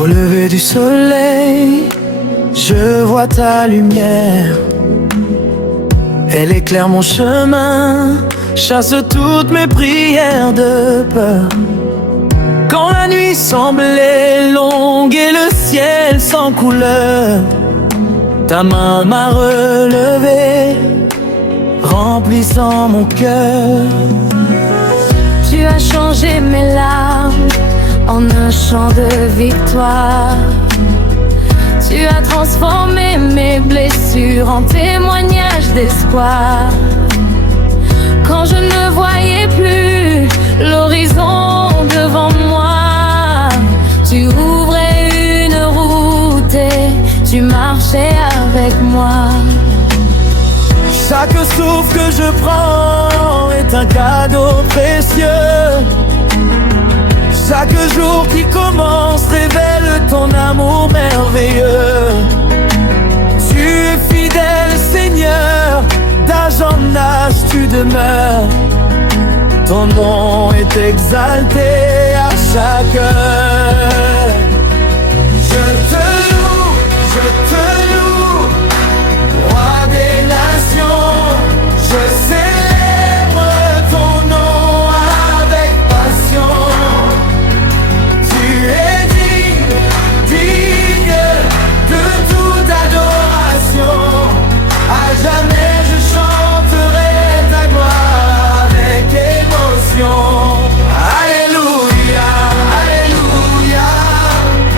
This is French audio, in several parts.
Au lever du soleil, je vois ta lumière. Elle éclaire mon chemin, chasse toutes mes prières de peur. Quand la nuit semblait longue et le ciel sans couleur, ta main m'a relevé, remplissant mon cœur. Tu as changé mes larmes en un chant de victoire. Tu as transformé mes blessures en témoignage d'espoir. Quand je ne voyais plus l'horizon devant moi, tu ouvrais une route et tu marchais avec moi. Chaque souffle que je prends est un cadeau précieux. Chaque jour qui commence révèle ton amour merveilleux. Tu es fidèle, Seigneur, d'âge en âge tu demeures. Ton nom est exalté à chaque heure. Je te loue, roi des nations. Je célèbre ton nom avec passion. Tu es digne de toute adoration. À jamais je chanterai ta gloire avec émotion. Alléluia, alléluia,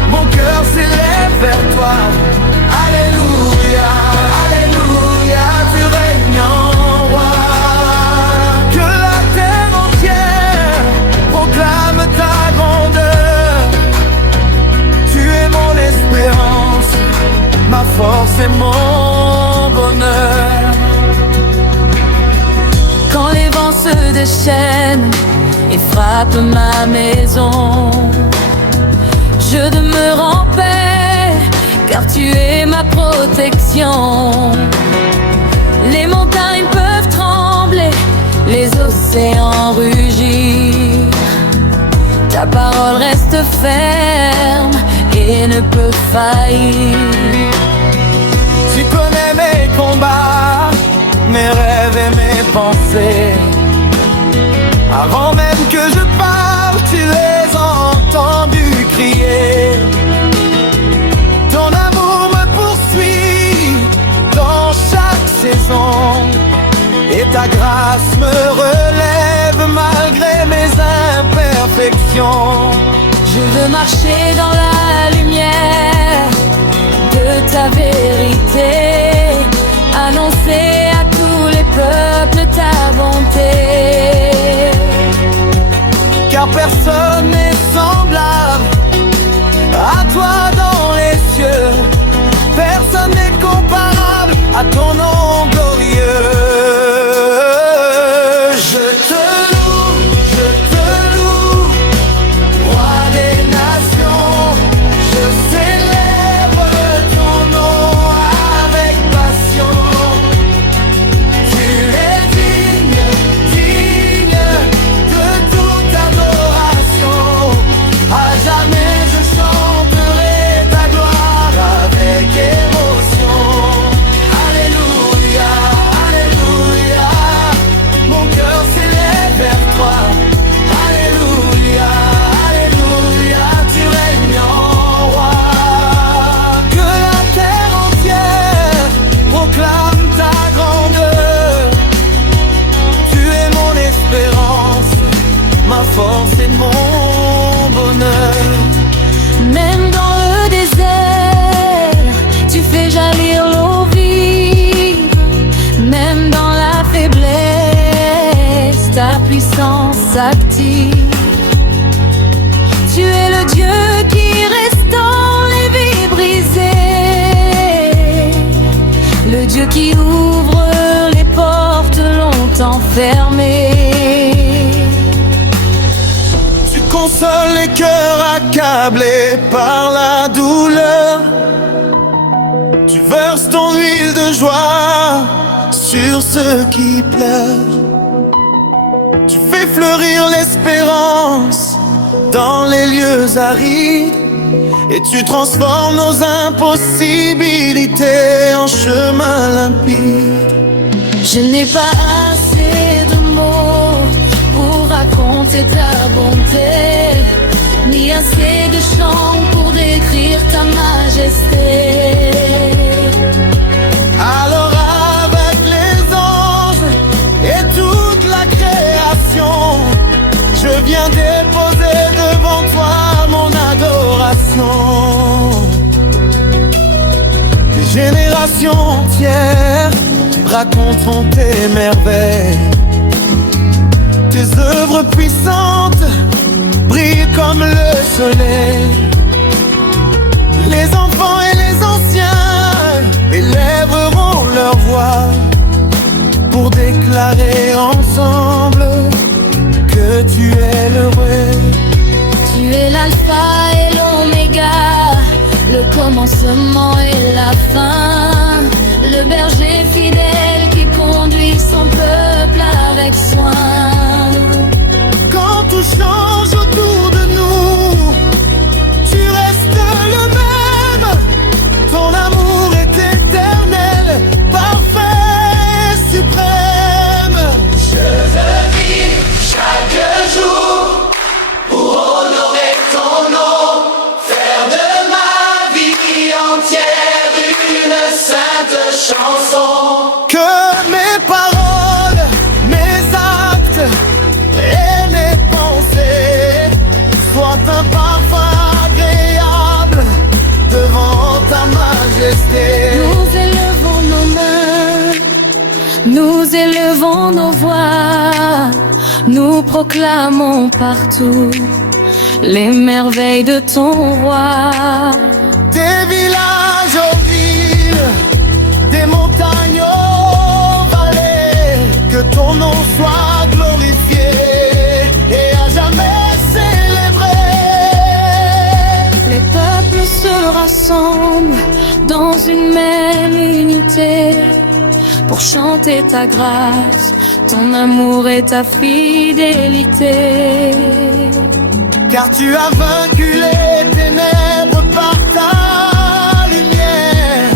mon cœur s'élève vers toi. Alléluia, alléluia, tu règnes en roi. Que la terre entière proclame ta grandeur. Tu es mon espérance, ma force et mon bonheur. Quand les vents se déchaînent et frappent ma maison, je demeure en paix, car tu es ma protection. Les montagnes peuvent trembler, les océans rugir. Ta parole reste ferme et ne peut faillir. Tu connais mes combats, mes rêves et mes pensées. Avant même que je parle, tu les as entendus crier. Ton amour me poursuit dans chaque saison, et ta grâce me relève malgré mes imperfections. Je veux marcher dans la lumière de ta vérité, annoncer à tous les peuples ta bonté. Car personne n'est semblable à toi dans les cieux. Personne n'est comparable à ton nom glorieux. Je te loue, roi des nations. Je célèbre ton nom avec passion. Tu es digne de toute adoration. À jamais je chanterai ta gloire avec émotion. Alléluia, alléluia, mon cœur s'élève vers toi. Alléluia, alléluia, tu règnes en roi. Que la terre entière proclame ta grandeur. Tu es mon espérance, ma force et mon bonheur. Même dans le désert, tu fais jaillir l'eau vive. Même dans la faiblesse, ta puissance s'active. Tu es le Dieu qui restaure les vies brisées, le Dieu qui ouvre les portes longtemps fermées. Tu consoles les cœurs accablés par la douleur. Tu verses ton huile de joie sur ceux qui pleurent. Tu fais fleurir l'espérance dans les lieux arides Et tu transformes nos impossibilités en chemin limpide. Je n'ai pas assez de mots pour raconter ta bonté, ni assez de chants pour décrire ta majesté. Alors avec les anges et toute la création, je viens déposer devant toi mon adoration. Des générations entières raconteront tes merveilles. Tes œuvres puissantes brillent comme le soleil. Les enfants et les anciens élèveront leur voix pour déclarer ensemble que tu es le roi. Tu es l'alpha et l'oméga, le commencement et la fin, le berger fidèle qui conduit son peuple avec soin. Quand tout change autour de nous, tu restes le même. Ton amour est éternel, parfait, suprême. Je veux vivre chaque jour pour honorer ton nom, faire de ma vie entière une sainte chanson. Que mes paroles, mes actes et mes pensées soient un parfum agréable devant ta majesté. Nous élevons nos mains, nous élevons nos voix, nous proclamons partout les merveilles de ton roi. Des villages aux villes, des montagnes aux vallées, que ton nom soit glorifié et à jamais célébré. Les peuples se rassemblent dans une même unité pour chanter ta grâce, ton amour et ta fidélité. Car tu as vaincu les ténèbres par ta lumière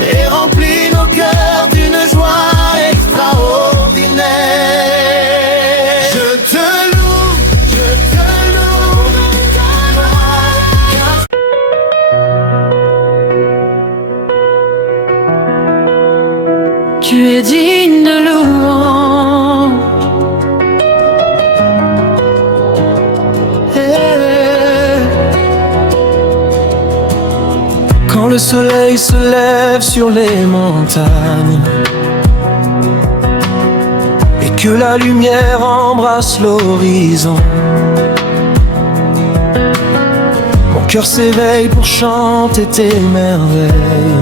et rempli nos cœurs d'une joie extraordinaire. Je te loue, je te loue. Tu es digne de louange. Quand le soleil se lève sur les montagnes et que la lumière embrasse l'horizon, mon cœur s'éveille pour chanter tes merveilles.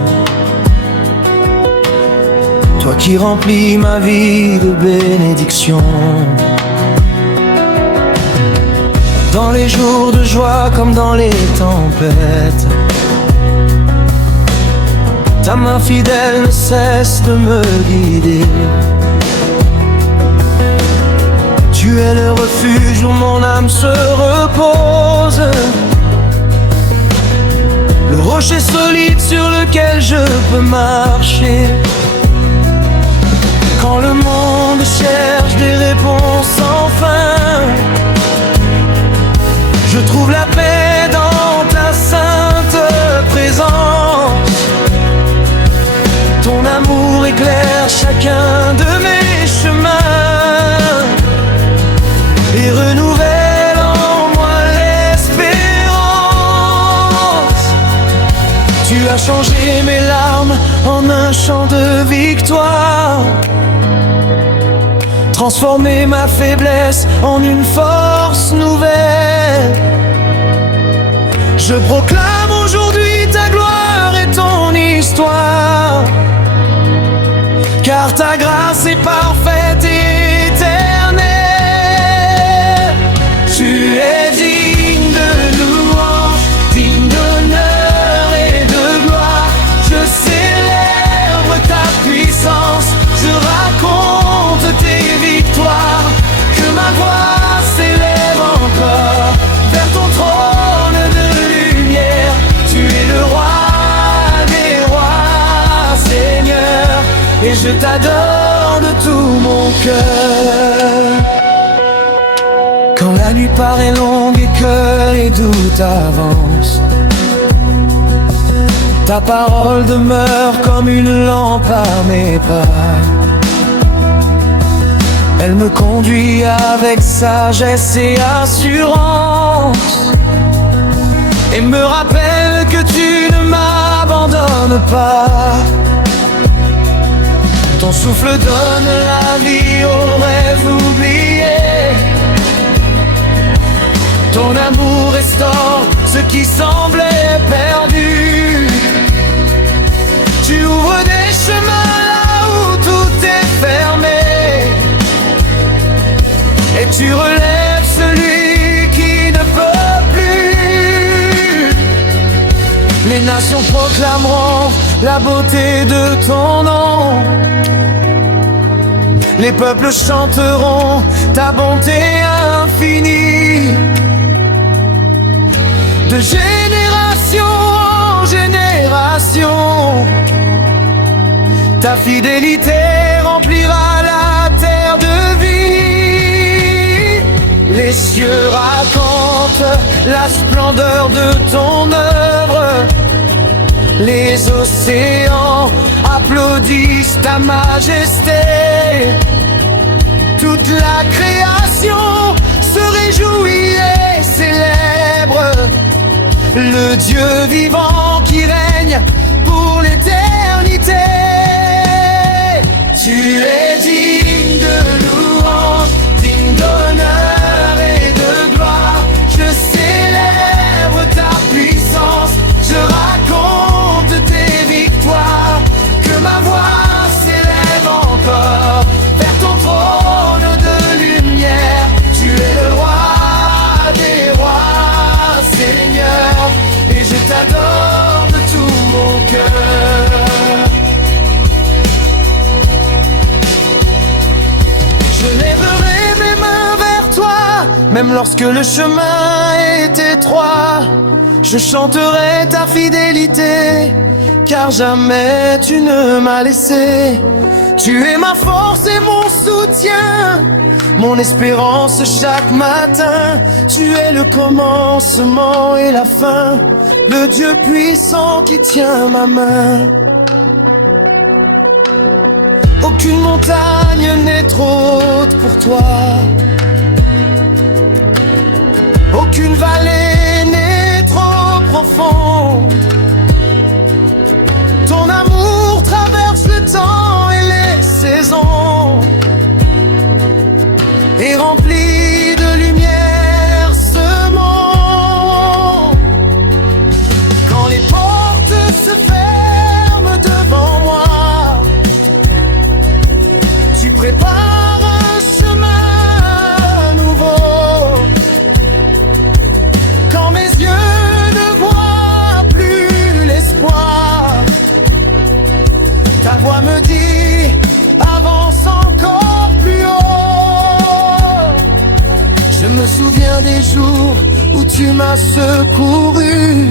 Toi qui remplis ma vie de bénédictions. Dans les jours de joie comme dans les tempêtes, ta main fidèle ne cesse de me guider. Tu es le refuge où mon âme se repose, le rocher solide sur lequel je peux marcher. Quand le monde cherche des réponses sans fin, je trouve la paix dans ta sainte présence. Ton amour éclaire chacun de mes chemins et renouvelle en moi l'espérance. Tu as changé mes larmes en un chant de victoire, transformé ma faiblesse en une force nouvelle. Je proclame aujourd'hui ta gloire et ton histoire, car ta grâce est parfaite et éternelle. Tu es digne de louange, digne d'honneur et de gloire. Je célèbre ta puissance, je raconte tes victoires. Que ma voix s'élève encore vers ton trône de lumière. et je t'adore de tout mon cœur. Quand la nuit paraît longue et que les doutes avancent, ta parole demeure comme une lampe à mes pas. Elle me conduit avec sagesse et assurance, et me rappelle que tu ne m'abandonnes pas. Ton souffle donne la vie aux rêves oubliés. Ton amour restaure ce qui semblait perdu. Tu ouvres des chemins là où tout est fermé, et tu relèves celui qui ne peut plus. Les nations proclameront la beauté de ton nom. Les peuples chanteront ta bonté infinie. De génération en génération, ta fidélité remplira la terre de vie. Les cieux racontent la splendeur de ton œuvre. Les océans applaudissent ta majesté. Toute la création se réjouit et célèbre le Dieu vivant qui règne pour l'éternité. Tu es digne de louange, digne d'honneur et de gloire. Je célèbre ta puissance, je raconte tes victoires. Que ma voix s'élève encore vers ton trône de lumière. Tu es le roi des rois, Seigneur, et je t'adore de tout mon cœur. Je lèverai mes mains vers toi, même lorsque le chemin est étroit. Je chanterai ta fidélité, car jamais tu ne m'as laissé. Tu es ma force et mon soutien, mon espérance chaque matin. Tu es le commencement et la fin, le Dieu puissant qui tient ma main. Aucune montagne n'est trop haute pour toi, aucune vallée n'est trop profonde. Ton amour traverse le temps et les saisons, et remplit de lumière ce monde. Quand les portes se ferment devant moi, tu prépares un chemin nouveau. Quand mes yeux ne voient plus l'espoir, ta voix me dit avance encore plus haut. Je me souviens des jours où tu m'as secouru.